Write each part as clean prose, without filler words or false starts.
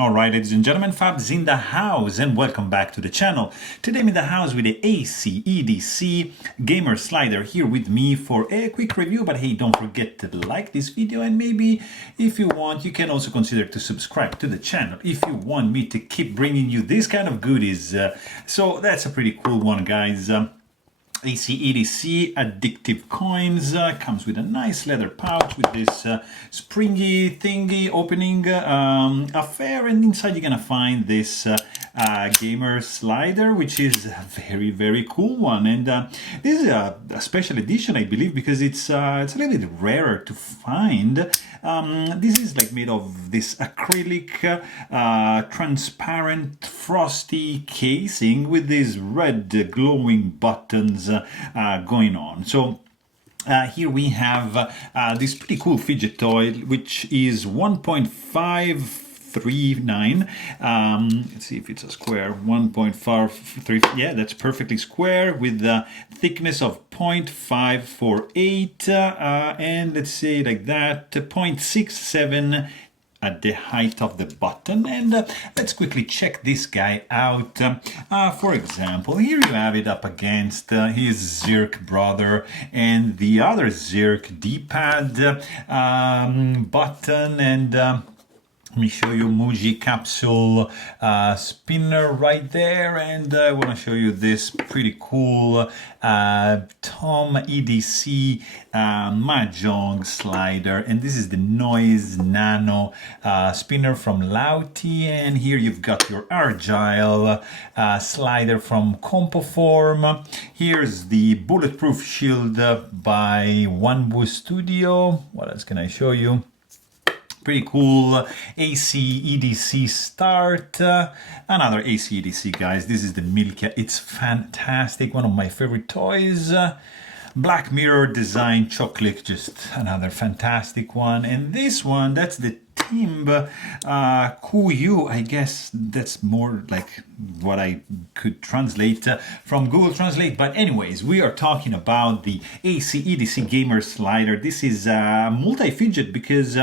Alright, ladies and gentlemen, Fab's in the house and welcome back to the channel. Today I'm in the house with the ACEdc gamer slider here with me for a quick review, but hey, don't forget to like this video and maybe if you want, you can also consider to subscribe to the channel if you want me to keep bringing you this kind of goodies. So that's a pretty cool one, guys. ACEdc Addictive Coins comes with a nice leather pouch with this springy thingy opening affair, and inside you're gonna find this gamer slider, which is a very cool one. And this is a special edition, I believe, because it's a little bit rarer to find. This is like made of this acrylic transparent frosty casing with these red glowing buttons going on. So here we have this pretty cool fidget toy, which is 1.539. Let's see if it's a square. 1.53. Yeah, that's perfectly square with the thickness of 0.548 and let's say like that 0.67 at the height of the button. And let's quickly check this guy out. For example, here you have it up against his Zirk brother and the other Zirk D-pad button, and let me show you Muji capsule spinner right there, and I want to show you this pretty cool Tom EDC Mahjong slider, and this is the Noise Nano spinner from Lauti, and here you've got your Argyle slider from Compoform. Here's the Bulletproof Shield by Wanbu Studio. What else can I show you? Pretty cool ACEdc Start. Another ACEdc, guys. This is the Milka. It's fantastic. One of my favorite toys. Black Mirror design chocolate. Just another fantastic one. And this one, that's the Timb Kuyu. I guess that's more like what I could translate from Google Translate. But anyways, we are talking about the ACEdc gamer slider. This is multi-fidget because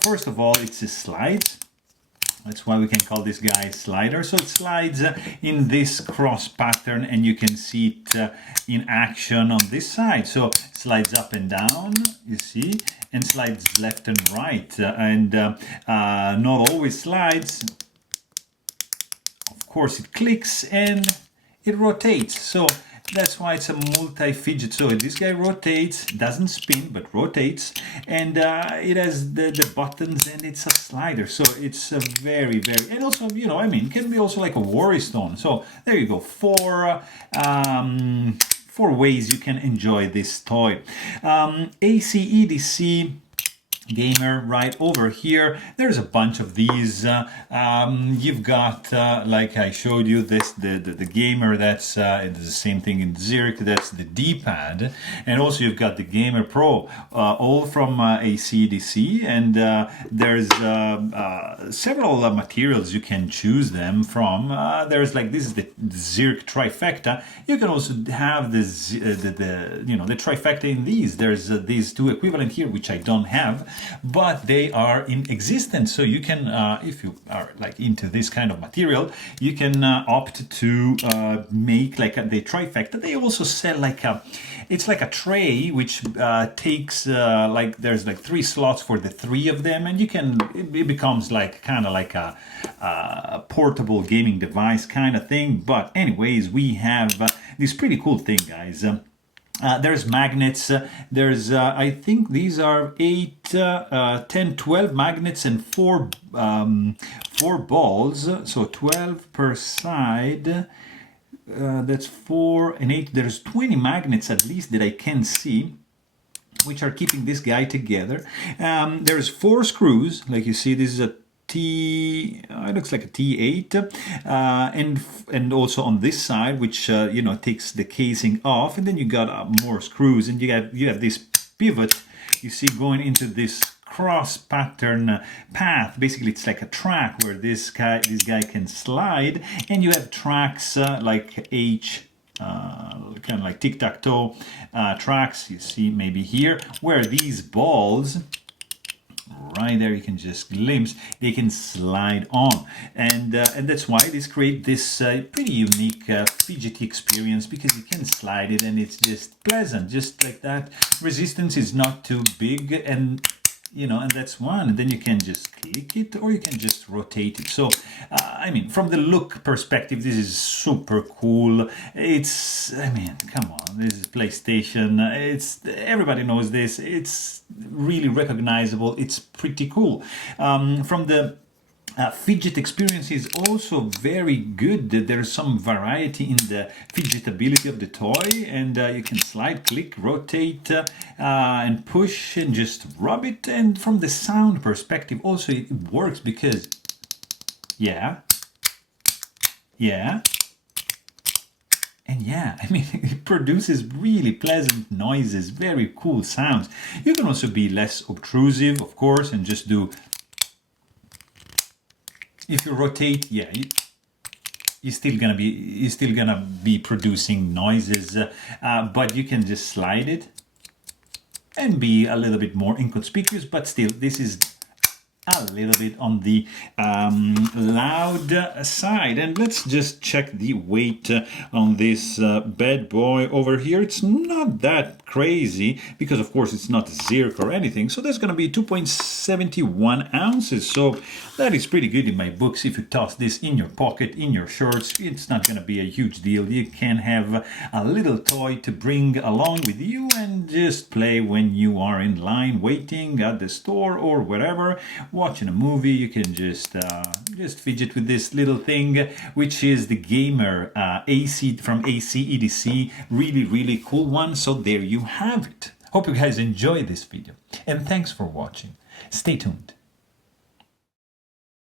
first of all, it's a slide. That's why we can call this guy slider. So it slides in this cross pattern, and you can see it in action on this side. So it slides up and down, you see, and slides left and right, and not always slides. Of course, it clicks and it rotates. So that's why it's a multi-fidget. So this guy rotates, doesn't spin, but rotates, and it has the buttons, and it's a slider. So it's a very, and also, you know, I mean, it can be also like a worry stone. So there you go, four ways you can enjoy this toy. ACEdc gamer right over here, there's a bunch of these. You've got like I showed you this, the gamer, that's it's the same thing in Zirk, that's the D-pad, and also you've got the Gamer Pro, all from ACEdc, and there's several materials you can choose them from. There's like, this is the Zirk trifecta. You can also have this you know, the trifecta in these. There's these two equivalent here, which I don't have, but they are in existence. So you can, if you are like into this kind of material, you can opt to make like the trifecta. They also sell like it's like a tray which takes like, there's like 3 slots for the 3 of them, and you can, it becomes like kind of like a portable gaming device kind of thing. But anyways, we have this pretty cool thing, guys. There's magnets, there's I think these are 8, 10, 12 magnets and 4 balls, so 12 per side. That's 4 and 8. There's 20 magnets at least that I can see, which are keeping this guy together. There's 4 screws, like you see. This is a it looks like a T8, and also on this side, which you know, takes the casing off, and then you got more screws, and you have this pivot, you see, going into this cross pattern path. Basically, it's like a track where this guy can slide, and you have tracks like kind of like tic-tac-toe tracks. You see maybe here where these balls right there. You can just glimpse. They can slide on, and that's why this create this pretty unique fidgety experience, because you can slide it and it's just pleasant, just like that. Resistance is not too big, and and that's one. And then you can just click it, or you can just rotate it. So, I mean, from the look perspective, this is super cool. Come on, this is PlayStation. Everybody knows this. It's really recognizable. It's pretty cool. From the fidget experience is also very good. There's some variety in the fidgetability of the toy, and you can slide, click, rotate, and push, and just rub it. And from the sound perspective also it works, because it produces really pleasant noises, very cool sounds. You can also be less obtrusive, of course, and just do. If you rotate, you're still gonna be producing noises, but you can just slide it and be a little bit more inconspicuous. But still, this is a little bit on the loud side. And let's just check the weight on this bad boy over here. It's not that crazy, because of course it's not zirc or anything, so that's going to be 2.71 ounces. So that is pretty good in my books. If you toss this in your pocket, in your shorts, it's not going to be a huge deal. You can have a little toy to bring along with you and just play when you are in line waiting at the store or wherever, watching a movie. You can just fidget with this little thing, which is the Gamer AC from ACEdc. Really cool one. So there you have it. Hope you guys enjoyed this video, and thanks for watching. Stay tuned.